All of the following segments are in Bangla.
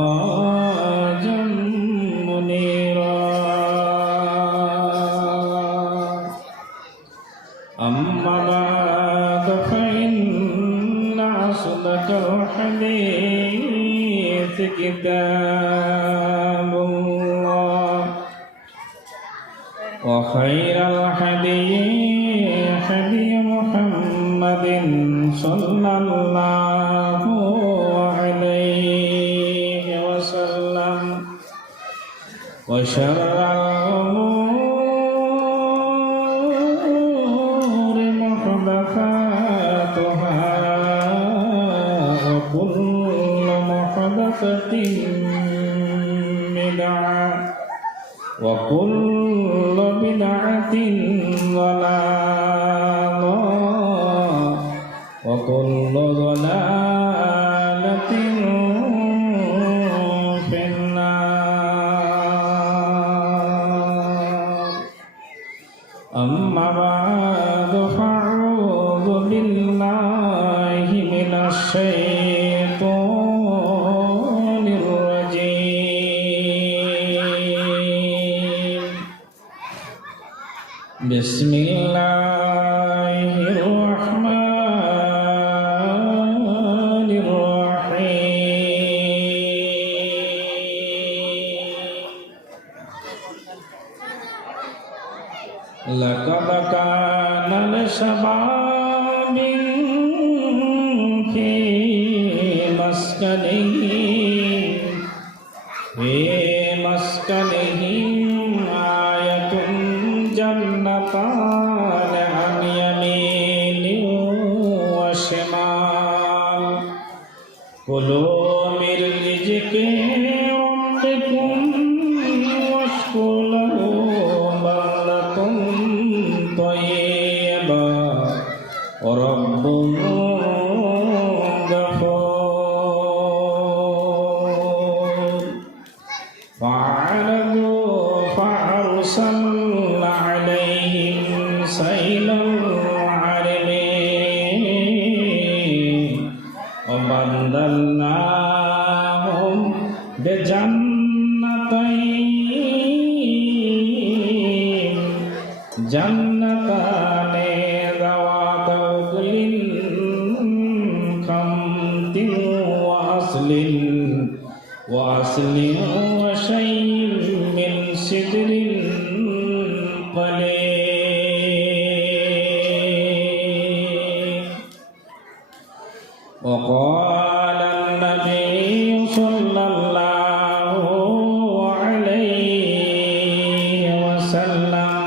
وسراجا منيرا أما بعد فإن أصدق الحديث كتاب الله وخير الحديث هدي محمد صلى الله عليه وسلم وشر الأمور محدثاتها وكل محدثة بدعة وكل بدعة ضلالة وكل ضلالة في النار أما بعد فأعوذ بالله من الشيطان الرجيم بسم الله الرحمن الرحيم لقد كان لشباب في مسكنهم آية جنتان عن يمين وشمال كلوا من رزق ربكم واشكروا له بلدة طيبة ورب غفور فعرضوا فأرسلنا عليهم سيل العرم وبدلناهم جنتان ذوات أكل خمط وأصل وشيء من سدر قليل وقال النبي صلى الله عليه وسلم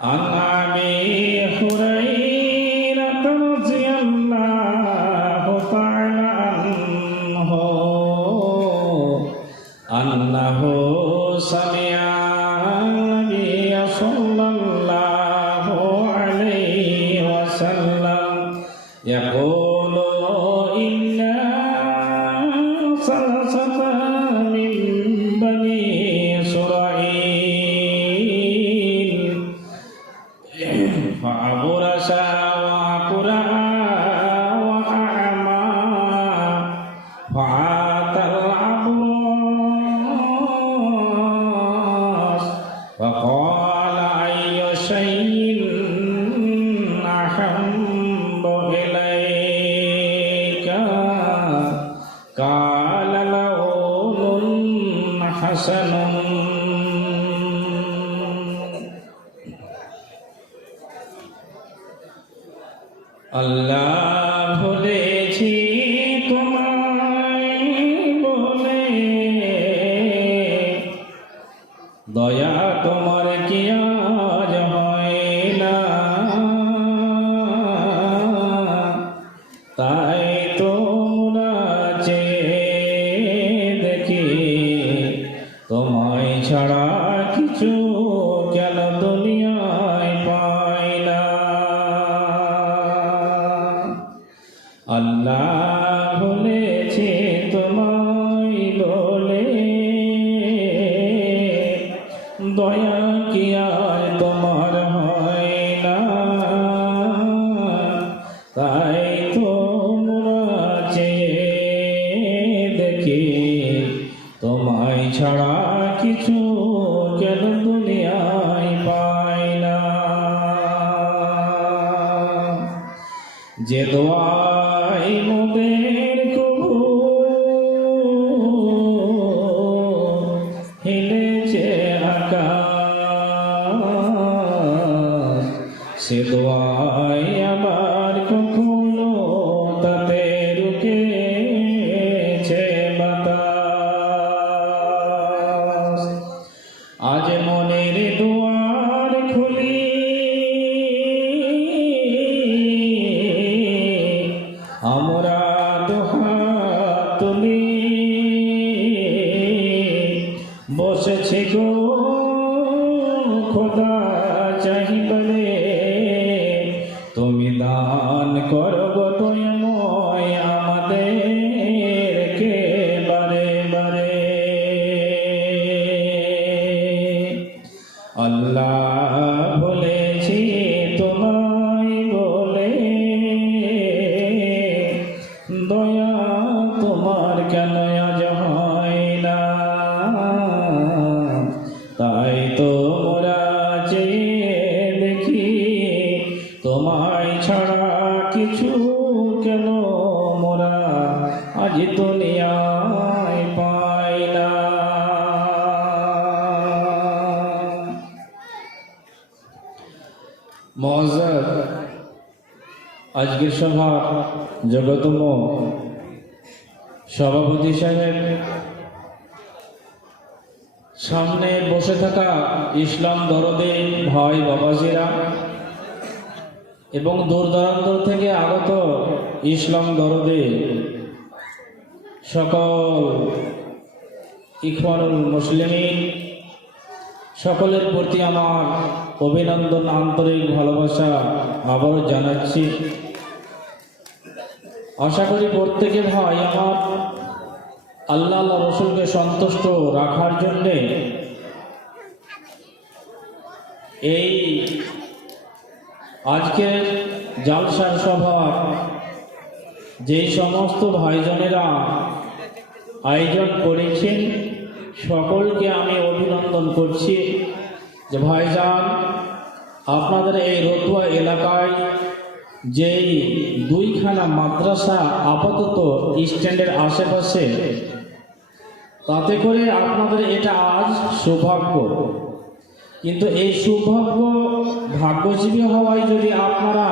عن أبي هريرة رضي الله تعالى عنه أنه سمع النبي صلى الله عليه وسلم يقول إن ثلاثة من بني إسرائيل فأبرص وأقرع وأعمى فعات العباس فقال أي شيء أحب إليك قال لون حسن আল্লাহ বলেছি তোমায় বলে দয়া তোমার কি আজ হয় না তাই তোমরা চেয়ে দেখি তোমায় ছাড়া কিছু কেন দুনিয়ায় পাই না আল্লাহ বলেছে তোমায় বলে দয়া কি আর তোমার হয় না তাই তো ছাড়া কিছু কেন দুনিয়ায় পাই না। যে দোয়াই মোদের কবু হেলেছে আকাশ, সে দোয়াই আবার কখনো তাতে রুকেছে বাতাস। আজ মনের দুয়ার খুলি আমরা দুহাত তুলি, বসেছে গো খোদা চাহিবারে, তুমি দান করো গো দয়াময় আমাদেরকে বারে বারে। আল্লাহ বলেছি তোমায় বলে, দয়া তোমার কেন আজ হয় না। তাই তো মোরা চেয়ে দেখি তোমায় ছাড়া কিছু কেন মোরা আজ দুনিয়ায় পাই না। মহজ্জত আজকের সভা জগতম সভাপতি সাহেব, সামনে বসে থাকা ইসলাম দরদে ভাই বাবাজিরা এবং দূর দূরান্ত থেকে আগত ইসলাম দরদে সকল ইখওয়ানুল মুসলিমিন, সকলের প্রতি আমার অভিনন্দন, আন্তরিক ভালোবাসা আবারও জানাচ্ছি। আশা করি প্রত্যেকে ভাই আমার আল্লাহ রসুলকে সন্তুষ্ট রাখার জন্যে এই আজকের জালসার সভা যেই সমস্ত ভাইজনেরা আয়োজন করেছেন সকলকে আমি অভিনন্দন করছি যে ভাইজান, আপনাদের এই রতুয়া এলাকায় যেই দুইখানা মাদ্রাসা আপাতত স্ট্যান্ডের আশেপাশে, তাতে করে আপনাদের এটা আজ সৌভাগ্য। কিন্তু এই সৌভাগ্য ভাগ্যজীবী হওয়ায় যদি আপনারা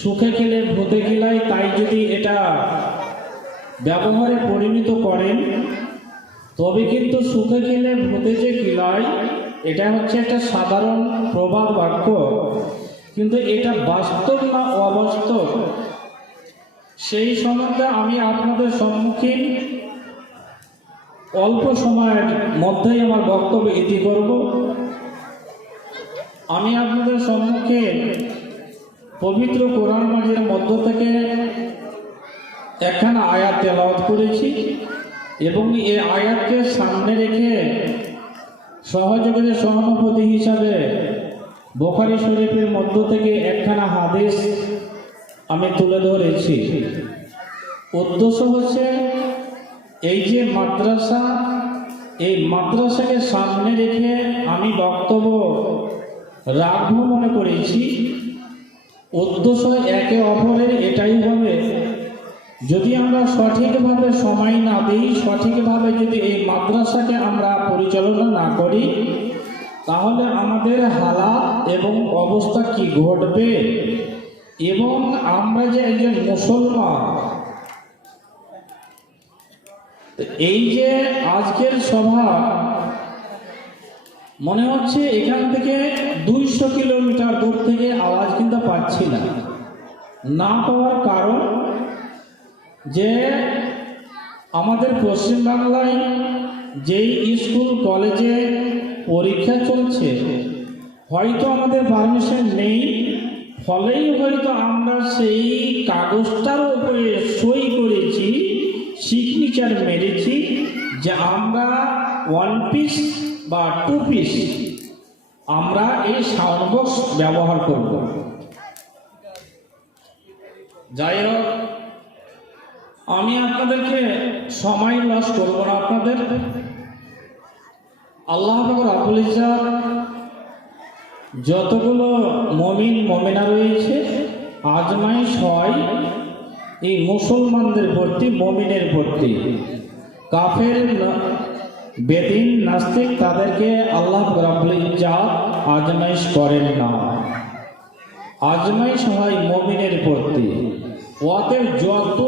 সুখে খেলে ভূতে খেলায় তাই যদি এটা ব্যবহারে পরিণত করেন, তবে কিন্তু সুখে খেলে ভূতে যে কিলায় এটা হচ্ছে একটা সাধারণ প্রবাদ বাক্য, কিন্তু এটা বাস্তব না অবাস্তব সেই সম্বন্ধে আমি আপনাদের সম্মুখীন অল্প সময়ের মধ্যেই আমার বক্তব্য ইতি করব। আমি আপনাদের সম্মুখে পবিত্র কোরআন মাজিদের মধ্য থেকে একখানা আয়াত তেলাওয়াত করেছি এবং এই আয়াতকে সামনে রেখে সহযোগীদের সহানুভূতি হিসাবে বুখারী শরীফের মধ্য থেকে একখানা হাদিস আমি তুলে ধরেছি। উদ্দেশ্য হচ্ছে এই যে মাদ্রাসা, এই মাদ্রাসাকে সামনে রেখে আমি বক্তব্য রাখবো মনে করেছি। উদ্দেশ্য একে অপরের এটাই হবে, যদি আমরা সঠিকভাবে সময় না দিই, সঠিকভাবে যদি এই মাদ্রাসাকে আমরা পরিচালনা না করি, তাহলে আমাদের হালাত এবং অবস্থা কি ঘটবে, এবং আমরা যে একজন মুসলমান, এই যে আজকের সভা মনে হচ্ছে এখান থেকে 200 কিলোমিটার দূর থেকে আওয়াজ কিন্তু পাচ্ছি না পাওয়ার কারণ যে আমাদের পশ্চিমবাংলায় যেই স্কুল কলেজে পরীক্ষা চলছে, হয়তো আমাদের পারমিশন নেই, ফলেই হয়তো আমরা সেই কাগজটার উপরে সই করেছি, সিগনেচার মেরেছি যে আমরা 1 পিস বা 2 পিস আমরা এই সাউন্ড বক্স ব্যবহার করব। যাই হোক, আমি আপনাদেরকে সময় লস করব না আপনাদের। আল্লাহ পাক রব্বুল ইজ্জত যতগুলো মুমিন মুমিনা রয়েছে আজমাইশ হয় এই মুসলমানদের প্রতি, মুমিনের প্রতি। কাফের বেদিন নাস্তিক তাদেরকে আল্লাহ পাক রব্বুল ইজ্জত আজমাইশ করেন না, আজমাইশ হয় মুমিনের প্রতি। অতএব যত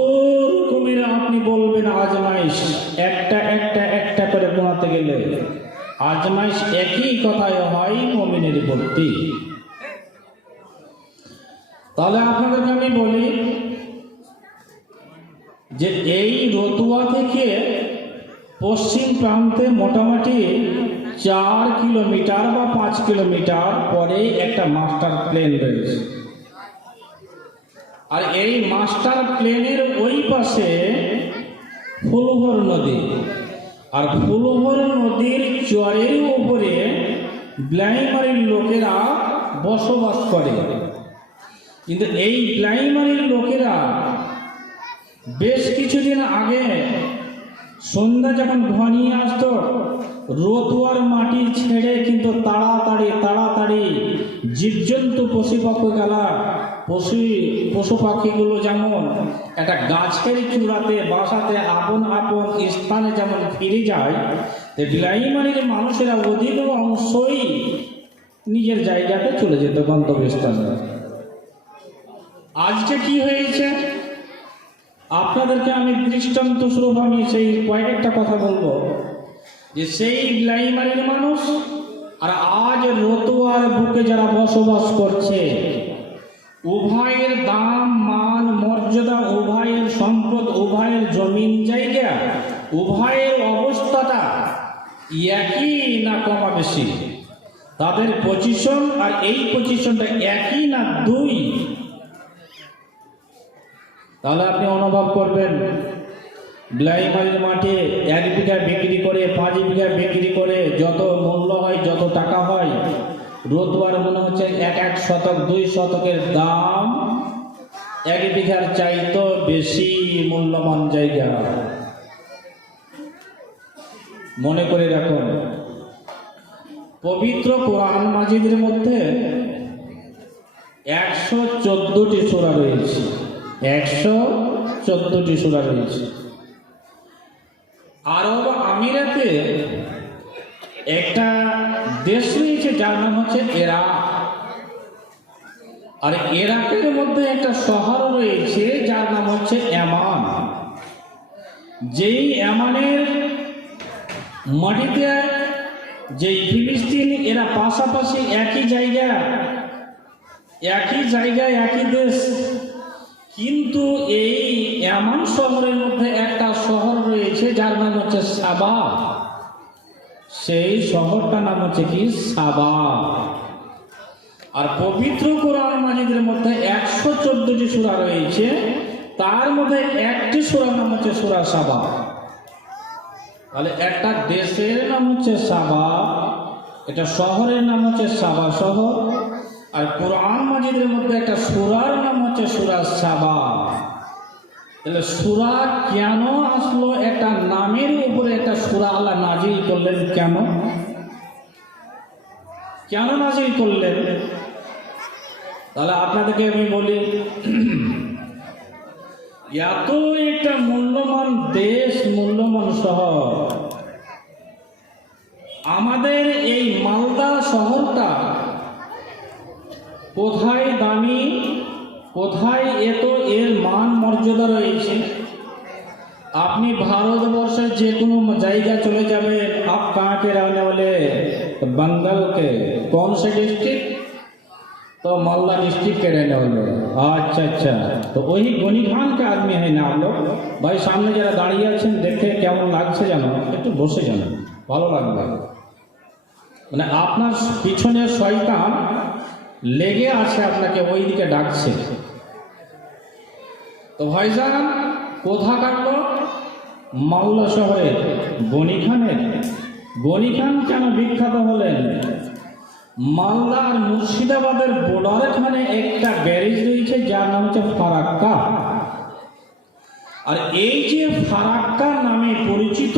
রকমের আপনি বলবেন আজমাইশ, একটা একটা একটা করে গোনাতে গেলে আজমাইশ একই কথায় হয় মুমিনের প্রতি। তাহলে আপনাদেরকে আমি বলি যে এই রতুয়া থেকে পশ্চিম প্রান্তে মোটামুটি 4 কিলোমিটার বা 5 কিলোমিটার পরে একটা মাস্টার প্লেন রয়েছে। আর এই মাস্টার প্লেনের ওই পাশে ফুলহর নদী, আর ফুলহর নদীর চরের উপরে ব্লাইমারির লোকেরা বসবাস করে। কিন্তু এই ব্লাইমারির লোকেরা বেশ কিছুদিন আগে সন্ধ্যা যখন ঘনিয়ে আসতো, রতুয়ার মাটি ছেড়ে কিন্তু তাড়াতাড়ি তাড়াতাড়ি জীবজন্তু পশু পাখিগুলো যেমন একটা গাছের চূড়াতে বাসাতে আপন আপন স্থানে যেমন ফিরে যায়, ব্লাইমারির মানুষেরা অধিক অংশই নিজের জায়গাতে চলে যেত, গন্তব্যস্থানে। আজকে কি হয়েছে আপনাদেরকে আমি দৃষ্টান্ত স্বরূপ আমি সেই কয়েকটা কথা বলবো যে সেই ব্লাইমারির মানুষ আর আজ রতুয়ার বুকে যারা বসবাস করছে, উভয়ের দাম মান মর্যাদা, উভয়ের সম্পদ, উভয়ের জমিন জায়গা, উভয়ের অবস্থাটা একই না কমা বেশি? তাদের পজিশন আর এই পজিশনটা একই না দুই? তাহলে আপনি অনুভব করবেন ব্লাইমারির মাঠে 1 বিঘা বিক্রি করে 5 বিঘা বিক্রি করে যত মূল্য হয়, যত টাকা হয়, রতুয়ার মনে হচ্ছে 1 শতক 2 শতকের দাম 1 বিঘার চাইতো বেশি মূল্যবান জায়গা। মনে করে রাখুন, পবিত্র কোরআন মাজিদের মধ্যে 114টি সূরা রয়েছে, 114টি সূরা রয়েছে। আরব আমিরাতে একটা দেশ রয়েছে যার নাম হচ্ছে ইরাক, আর ইরাকের মধ্যে একটা শহর রয়েছে যার নাম হচ্ছে ইয়ামান। যেই ইয়ামানের মাটিতে যেই ফিলিস্তিন, এরা পাশাপাশি একই জায়গা একই দেশ, কিন্তু এই ইয়ামান শহরের মধ্যে একটা শহর রয়েছে যার নাম হচ্ছে সাবা। সেই শহরটার নাম হচ্ছে কি? সাবা। আর পবিত্র কোরআন মাজিদের মধ্যে 114টি সূরা রয়েছে, তার মধ্যে একটি সূরার নাম হচ্ছে সূরা সাবা। তাহলে একটা দেশের নাম হচ্ছে সাবা, এটা শহরের নাম হচ্ছে সাবা শহর, আর কোরআন মাজিদের মধ্যে একটা সূরার নাম হচ্ছে সূরা সাবা। তাহলে সূরা কেন আসলো? একটা নামের উপরে একটা সূরা আল্লাহ নাজিল করলেন। কেন নাজিল করলেন? তাহলে আপনাদেরকে আমি বলি, এত একটা মূল্যবান দেশ, মূল্যবান শহর, আমাদের এই মালদা শহরটা কোথায় দামি, কোথায় এর মান মর্যাদা রয়েছে? আপনি ভারতবর্ষের যে কোনো জায়গা চলে যাবেন, आप कहाँ के रहने वाले? बंगाल के। कौन से डिस्ट्रिक्ट? तो मालदा डिस्ट्रिक्ट के रहने वाले। अच्छा, तो वही গণিখান के आदमी है ना आप लोग? भाई सामने যারা দাঁড়িয়ে আছেন দেখে কেমন লাগছে জানো? একটু বসে যান, ভালো লাগবে। মানে আপনার পিছনে শয়তান লেগে আছে, আপনাকে ওই দিকে ডাকছে। তো ভাইজান কোথা কাটলো? মালদা শহরে গণিখানের। গণিখান কেন বিখ্যাত হলেন? মালদা আর মুর্শিদাবাদের বর্ডারখানে একটা ব্যারেজ রয়েছে যার নাম হচ্ছে ফারাক্কা। আর এই যে ফারাক্কা নামে পরিচিত,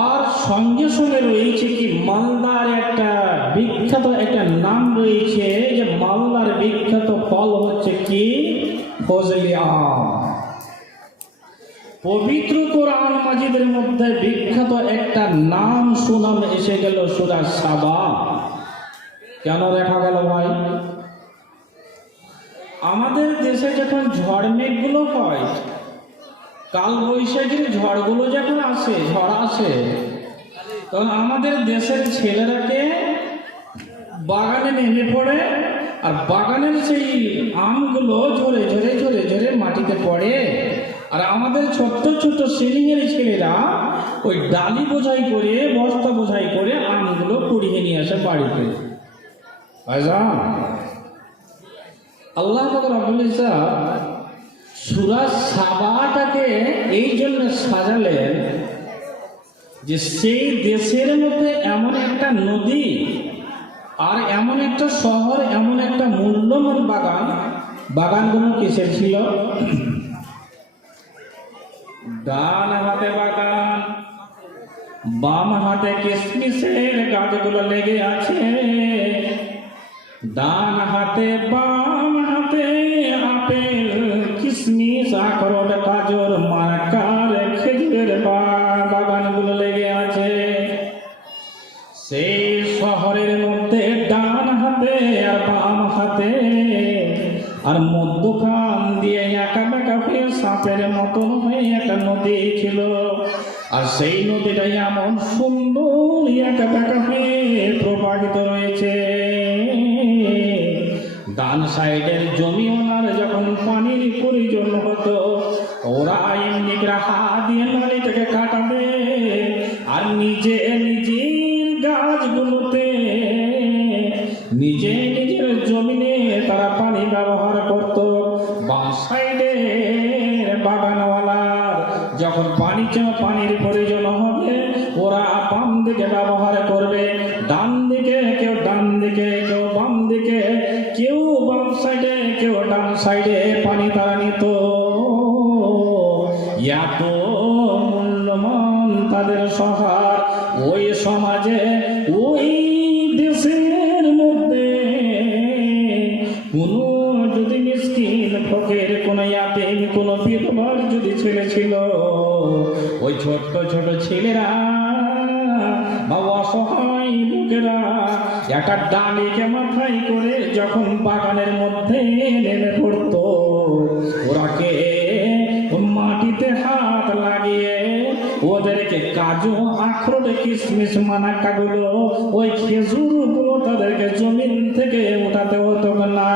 আর সঙ্গে সঙ্গে রয়েছে কি মালদার একটা বিখ্যাত একটা নাম রয়েছে, যে মালদার বিখ্যাত ফল হচ্ছে কি ফজলি আম। পবিত্র কোরআন মাজিদের মধ্যে বিখ্যাত একটা নাম সুনাম এসে গেল সূরা সাবা। কেন দেখা গেল ভাই? আমাদের দেশে যখন ঝড় মেঘগুলো হয়, কাল বৈশাখীর ঝড়গুলো যখন আসে, ঝড় আসে, তখন আমাদের দেশের ছেলেরাকে বাগানে নেমে পড়ে, আর বাগানের সেই আমগুলো ঝরে ঝরে ঝরে ঝরে মাটিতে পড়ে, আর আমাদের ছোট্ট ছোট্ট সিলিংয়ের ছেলেরা ওই ডালি বোঝাই করে, বস্তা বোঝাই করে আমগুলো কুড়িয়ে নিয়ে আসে বাড়িতে। আল্লাহ পাক রব্বুল ইজ্জত সূরা সাবাটাকে এই জন্য সাজালেন যে সেই দেশের মধ্যে এমন একটা নদী আর এমন একটা শহর, এমন একটা মূল্যবান বাগান, বাগানগুলো কিসের ছিল? ডান হাতে বাগান, বাম হাতে কিশমিশের গাছগুলো লেগে আছে, ডান হাতে বাম হাতে আপেল কিশমিশ আখরোট গাজর মার্কার খেজুরের বাগানগুলো লেগে আছে। সেই শহরের মধ্যে ডান হাতে আর বাম হাতে আর মধ্যখান দিয়ে একা বেঁকা হয়ে সাপের মতন হয়ে একটা নদী ছিল, আর সেই নদীটা এমন সুন্দর একা বেঁকা হয়ে প্রবাহিত রয়েছে। ডান সাইডের জমি ওনার যখন পানির প্রয়োজন হতো, ওরা এমনি করে হাত দিয়ে নালীটাকে কাটাবে, আর নিজে নিজের গাছগুলোতে নিজে নিজের জমিনে তারা পানি ব্যবহার করত। বাম সাইডের বাগানওয়ালার যখন পানির প্রয়োজন হবে, ওরা বাম দিকে ব্যবহার করবে, ডান দিকে কেউ ডান দিকে, কেউ বাম দিকে, কেউ বাম সাইডে কেউ ডান সাইডে পানি তারা নিত। এত মূল্যবান তাদের শহর, ওই সমাজে ওই দেশের মধ্যে কোনো যদি মিসকিন ফকির, কোনো ইয়াতীম, কোনো বিধবার যদি ছেলে ছিল, ওই ছোট্ট ছোট ছেলেরা বা অসহায় লোকেরা একটা ডালিকে মাথায় করে যখন বাগানের মধ্যে নেমে পড়ত, ওরাকে মাটিতে হাত লাগিয়ে ওদেরকে কাজু আখরোট কিশমিশ মানাক্কাগুলো ওই খেজুরগুলো তাদেরকে জমিন থেকে উঠাতে হতো না।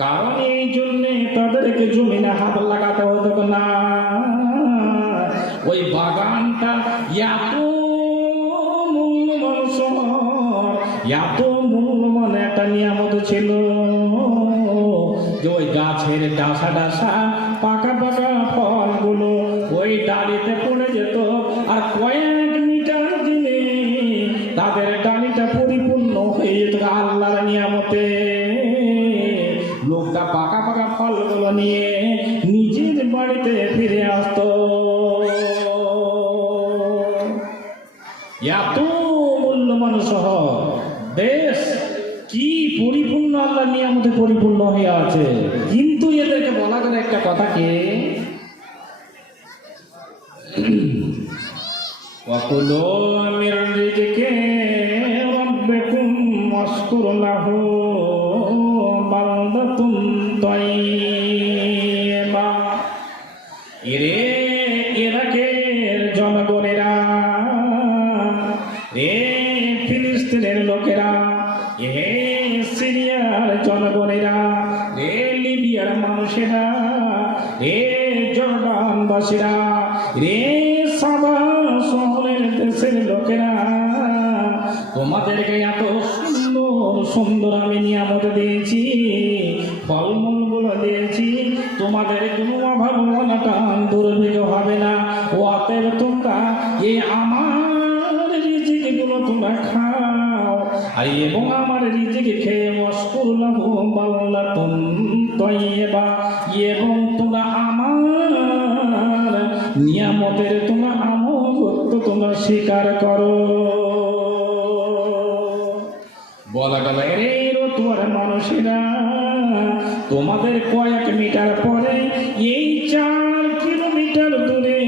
কারণ এই জন্যে তাদেরকে জমিনে হাত লাগাতে হতো না। ওই বাগানটা এত মূল্যবান শহর, এত মূল্যবান একটা নিয়ামত ছিল যে ওই গাছের ডাসা ডাসা পাকা পাকা ফলগুলো ওই ডালিতে পড়ে যেত, আর কয়েক মিটার দিনে তাদের ডালিটা পরিপূর্ণ হয়ে যেত আল্লাহর নিয়ামতে। লোকটা পাকা পাকা ফলগুলো নিয়ে নিজের বাড়িতে ফিরে আসতো। এত মূল্যবান শহর, দেশ কি পরিপূর্ণ আল্লাহর নিয়ামতে পরিপূর্ণ হয়ে আছে, কিন্তু এদেরকে বলা গেল একটা কথাকে, ওয়াকুলু মির রিজকি রাব্বিকুম ওয়াশকুরু লাহু বালদাতুন তাইয়্যিবা। এরে ইরাকের জনগণেরা, রে ফিলিস্তিনের লোকেরা, হে সিরিয়ার জনগণেরা, রে লিবিয়ার মানুষেরা, রে জর্ডানবাসীরা, রে সাবা শহরের দেশের লোকেরা, তোমাদেরকে এত সুন্দর সুন্দর আমি নিয়ামত দিয়েছি, ফলমূলগুলো দিয়েছি, তোমাদের কোনো অভাব অনটন দুর্ভিক্ষ হবে না। অতএব তোমরা এই আমার রিজিকগুলো তোমরা খাও, আর এবং আমার রিজিক খেয়ে ওয়াশকুরু লাহু বালদাতুন তাইয়্যিবা, এবং তোমরা আমার নিয়ামতের তোমরা আনুগত্য তোমরা স্বীকার করো। বলা গেল রে রতুয়ার মানুষেরা, তোমাদের কয়েক মিটার পরে এই 4 কিলোমিটার দূরে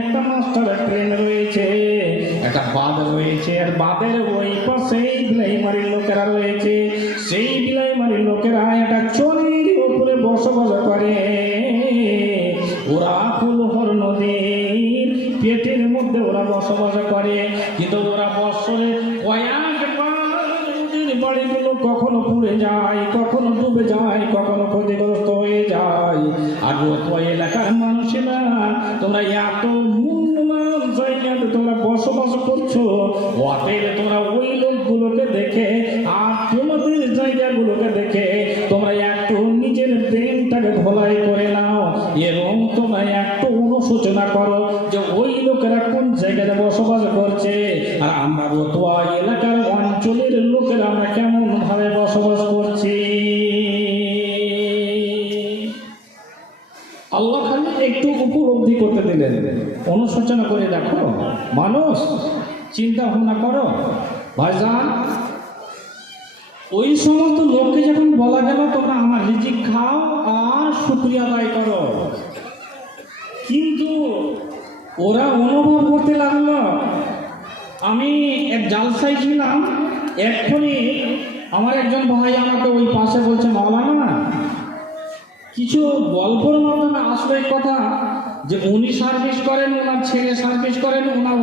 একটা মাস্টার ট্রেন রয়েছে, একটা বাঁধ রয়েছে, আর বাঁধের ওই পাশে বিলাইমারির লোকেরা রয়েছে। সেই বিলাইমারির লোকেরা একটা চরের উপরে বসবাস করে। ওরা ফুলহর নদীর পেটের মধ্যে ওরা বসবাস করে, কিন্তু ওরা বছরে কয়েকবার নদীর বাড়িগুলো কখনো পুড়ে যায়, কখনো ডুবে যায়, কখনো ক্ষতিগ্রস্ত হয়ে যায়। আর রতুয়া এলাকার মানুষেরা, তোমরা এত মূল্যবান জায়গাতে তোমরা বসবাস করছো, অতএব তোমরা ওই লোকগুলোকে দেখে আর তোমাদের জায়গাগুলোকে দেখে তোমরা একটু নিজের ব্রেনটাকে ধোলাই করে নাও এবং তোমরা একটু অনুশোচনা করো যে ওই লোকেরা কোন জায়গায় বসবাস করছে, আর আমরা রতুয়া এলাকার অঞ্চলের লোকেরা আমরা কেমন ভাবে বসবাস করছি। আল্লাহ খালি একটু উপলব্ধি করতে দিলেন, অনুশোচনা করে দেখো মানুষ, চিন্তা ভাবনা করো। ভাইজান, ওই সমস্ত লোককে যখন বলা গেল তোমরা আমার রিজিক খাও আর শুকরিয়া আদায় করো, কিন্তু ওরা অনুভব করতে লাগলো। আমি এক জালসায় ছিলাম, এক্ষুনি আমার একজন ভাই আমাকে ওই পাশে বলছে, মাওলানা কিছু গল্পের মাধ্যমে আসলে কথা যে উনি সার্ভিস করেন, ওনার ছেলে সার্ভিস করেন, ওনার